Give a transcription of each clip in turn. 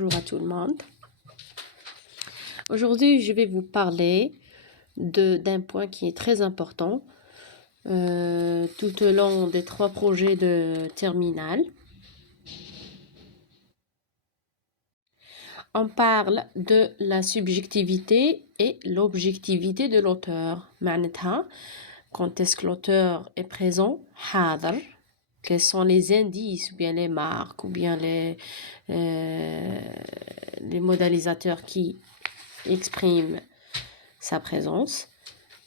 Bonjour à tout le monde. Aujourd'hui, je vais vous parler d'un point qui est très important tout au long des 3 projets de terminale. On parle de la subjectivité et l'objectivité de l'auteur. معناتها quand est-ce que l'auteur est présent, حاضر. Quels sont les indices ou bien les marques ou bien les modélisateurs qui expriment sa présence.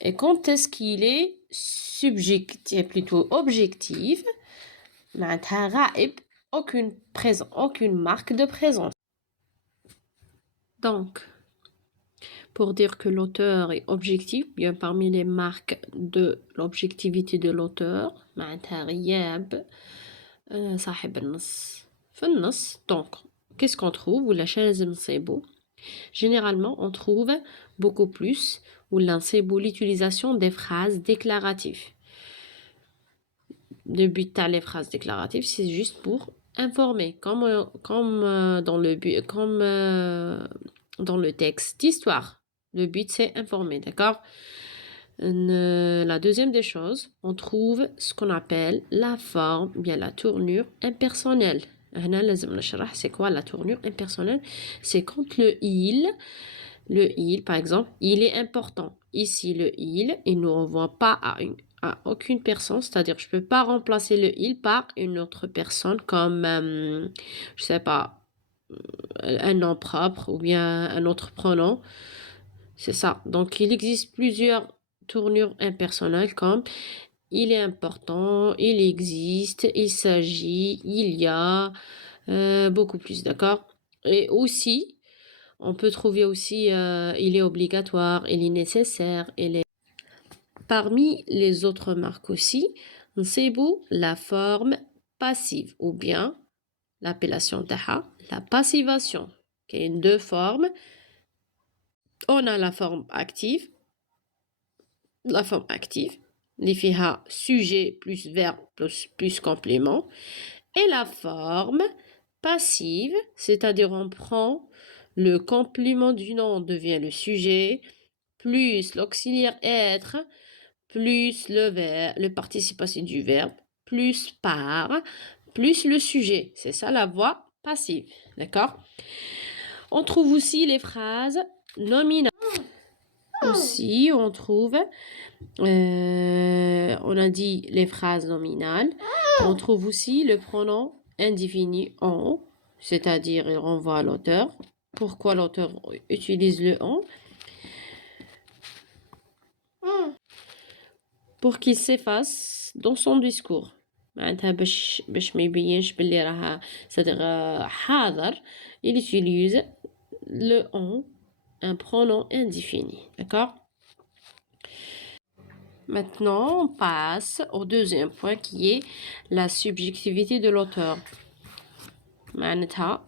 Et quand est-ce qu'il est subjectif, plutôt objectif, معناتها غائب, aucune marque de présence. Donc, pour dire que l'auteur est objectif, bien parmi les marques de l'objectivité de l'auteur, معناتها غياب صاحب النص في النص. Donc, qu'est-ce qu'on trouve ولا شنو لازم نصيبو? Généralement, on trouve beaucoup plus ou l'utilisation des phrases déclaratives. Le but des phrases déclaratives, c'est juste pour informer, comme dans le texte d'histoire. Le but, c'est informer, d'accord? La deuxième des choses, on trouve ce qu'on appelle la forme, bien la tournure impersonnelle. C'est quoi la tournure impersonnelle? C'est quand le il, par exemple, il est important. Ici, le il ne renvoie pas à aucune personne, c'est-à-dire je ne peux pas remplacer le il par une autre personne comme, je sais pas, un nom propre ou bien un autre pronom. C'est ça. Donc, il existe plusieurs tournures impersonnelles comme il est important, il existe, il s'agit, il y a, beaucoup plus, d'accord? Et aussi, on peut trouver aussi il est obligatoire, il est nécessaire, il est... Parmi les autres marques aussi, on sait la forme passive ou bien l'appellation taha, la passivation, qui est deux formes. On a la forme active, les fiha sujet plus verbe plus complément, et la forme passive, c'est-à-dire on prend le complément du nom devient le sujet, plus l'auxiliaire être, plus le participe passé du verbe, plus par, plus le sujet. C'est ça la voix passive. D'accord? On trouve aussi les phrases nominales. Aussi, on trouve, on a dit les phrases nominales. On trouve aussi le pronom indéfini en, c'est-à-dire il renvoie à l'auteur. Pourquoi l'auteur utilise le en? Pour qu'il s'efface dans son discours. باش ما يبينش بلي راه c'est-à-dire حاضر, il utilise le en, un pronom indéfini, d'accord? Maintenant, on passe au deuxième point qui est la subjectivité de l'auteur. معناتها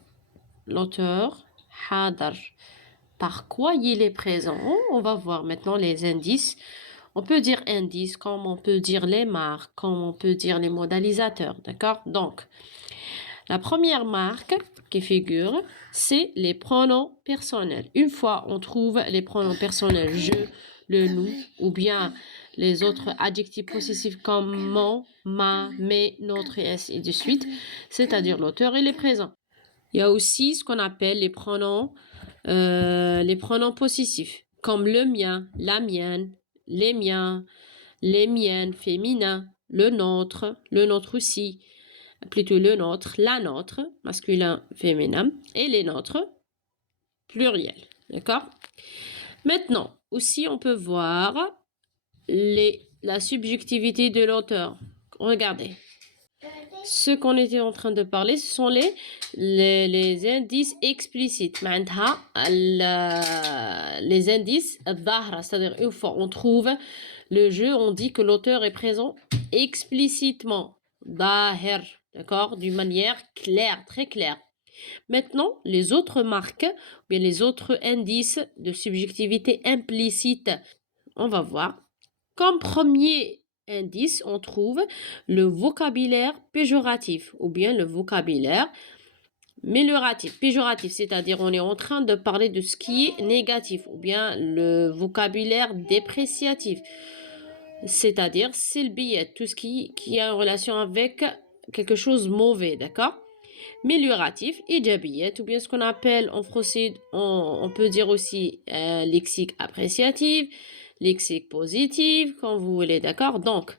l'auteur حاضر. Par quoi il est présent? On va voir maintenant les indices. On peut dire indices, comme on peut dire les marques, comme on peut dire les modélisateurs, d'accord? Donc, la première marque qui figure, c'est les pronoms personnels. Une fois on trouve les pronoms personnels, je, le nous, ou bien les autres adjectifs possessifs comme mon, ma, mes, notre et ainsi de suite, c'est-à-dire l'auteur, il est présent. Il y a aussi ce qu'on appelle les pronoms possessifs, comme le mien, la mienne, les miens, les miennes, féminin, le nôtre aussi, plutôt le nôtre, la nôtre, masculin, féminin, et les nôtres, pluriel, d'accord? Maintenant, aussi on peut voir la subjectivité de l'auteur. Regardez. Ce qu'on était en train de parler, ce sont les indices explicites. Les indices ظاهرة, c'est-à-dire une fois on trouve le jeu, on dit que l'auteur est présent explicitement. ظاهر, d'accord? D'une manière claire, très claire. Maintenant, les autres marques, bien les autres indices de subjectivité implicite, on va voir. Comme premier indice, on trouve le vocabulaire péjoratif ou bien le vocabulaire Mélioratif, péjoratif, c'est-à-dire on est en train de parler de ce qui est négatif ou bien le vocabulaire dépréciatif, c'est-à-dire silbiyat, tout ce qui a en relation avec quelque chose de mauvais, d'accord? Mélioratif, ijabiyat, ou bien ce qu'on appelle en français, on peut dire aussi lexique appréciatif, lexique positif, quand vous voulez, d'accord? Donc,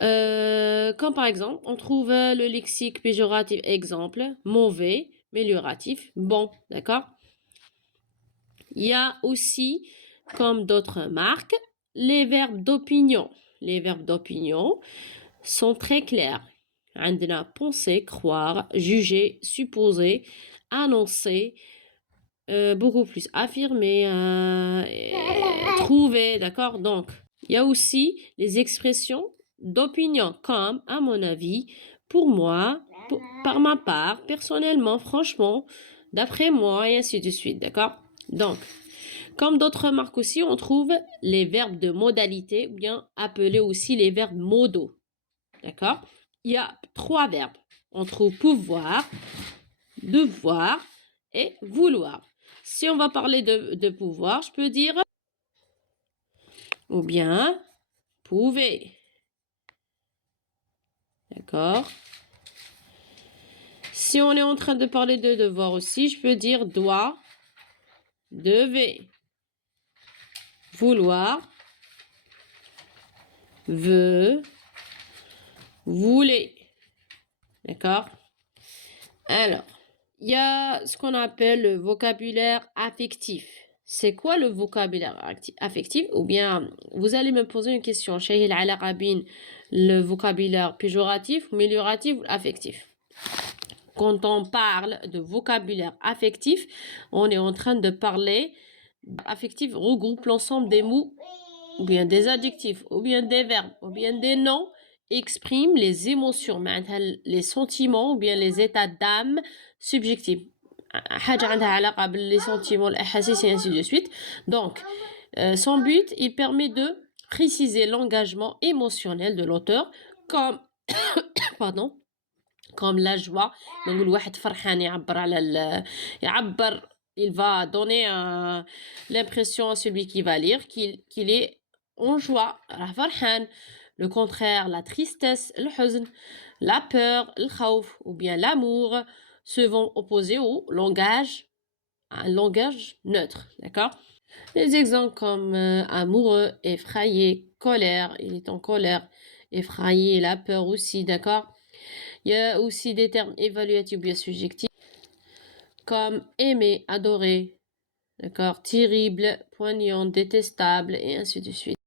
comme par exemple, on trouve le lexique péjoratif exemple, mauvais, mélioratif, bon, d'accord? Il y a aussi, comme d'autres marques, les verbes d'opinion. Les verbes d'opinion sont très clairs. عندنا penser, croire, juger, supposer, annoncer, beaucoup plus affirmer, trouver, d'accord? Donc, il y a aussi les expressions d'opinion comme, à mon avis, pour moi, par ma part, personnellement, franchement, d'après moi, et ainsi de suite, d'accord? Donc, comme d'autres marques aussi, on trouve les verbes de modalité, ou bien appelés aussi les verbes modaux, d'accord? Il y a 3 verbes. On trouve pouvoir, devoir et vouloir. Si on va parler de pouvoir, je peux dire ou bien pouvez. D'accord? Si on est en train de parler de devoir aussi, je peux dire doit, devait, vouloir, veut, voulait. D'accord? Alors, il y a ce qu'on appelle le vocabulaire affectif. C'est quoi le vocabulaire affectif? Ou bien, vous allez me poser une question. Chez le vocabulaire péjoratif, amélioratif ou affectif? Quand on parle de vocabulaire affectif, on est en train de parler. Affectif regroupe l'ensemble des mots, ou bien des adjectifs, ou bien des verbes, ou bien des noms, expriment les émotions, les sentiments, ou bien les états d'âme subjectifs. حاجة عندها علاقة باللي sentiments, الأحاسيس et ainsi de suite. Donc, son but, il permet de préciser l'engagement émotionnel de l'auteur comme pardon comme la joie. Donc الواحد فرحان يعبر على يعبر il va donner l'impression à celui qui va lire qu'il est en joie. راه فرحان. Le contraire, la tristesse, الحزن, la peur, الخوف ou bien l'amour se vont opposer au langage, un langage neutre, d'accord? Les exemples comme amoureux, effrayé, colère, il est en colère, effrayé, la peur aussi, d'accord? Il y a aussi des termes évaluatifs ou bien subjectifs comme aimer, adorer, d'accord? Terrible, poignant, détestable et ainsi de suite.